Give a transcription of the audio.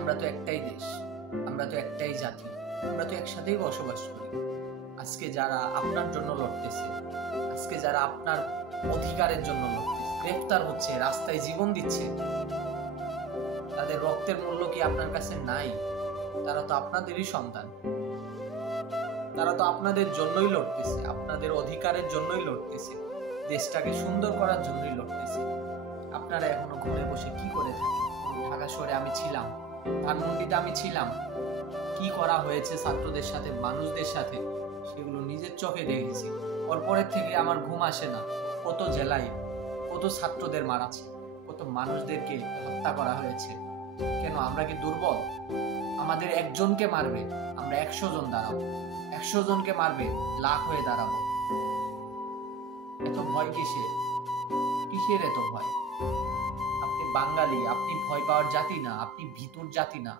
আমরা তো একটাই দেশ, আমরা তো একটাই জাতি, আমরা তো একসাথেই বসবাস করি। আজকে যারা আপনার জন্য লড়তেছে, আজকে যারা আপনার অধিকারের জন্য লড়তেছে, গ্রেফতার হচ্ছে, রাস্তায় জীবন দিচ্ছে, তাদের রক্তের মূল্য কি আপনার কাছে নাই? তারা তো আপনাদেরই সন্তান, তারা তো আপনাদের জন্যই লড়তেছে, আপনাদের অধিকারের জন্যই লড়তেছে, দেশটাকে সুন্দর করার জন্যই লড়তেছে। আপনারা এখনো ঘরে বসে কি করে থাকেন? ঢাকা শহরে আমি ছিলাম, ধানমন্ডিতে আমি ছিলাম, কি করা হয়েছে ছাত্রদের সাথে, মানুষদের সাথে, সেগুলো নিজের চোখে দেখেছি। পরের থেকে আমার ঘুম আসে না। কত জেলায় কত ছাত্রদের মারাছে, কত মানুষদেরকে হত্যা করা হয়েছে। কেন? আমরা কি দুর্বল? আমাদের একজনকে মারবে, আমরা 100 জন দাঁড়াবো, 100 জনকে মারবে, লাখ হয়ে দাঁড়াবো। এত ভয় কিসের? কিসের এত ভয়? আপনি বাঙালি, আপনি ভয় পাওয়ার জাতি না, আপনি ভীতুর জাতি না।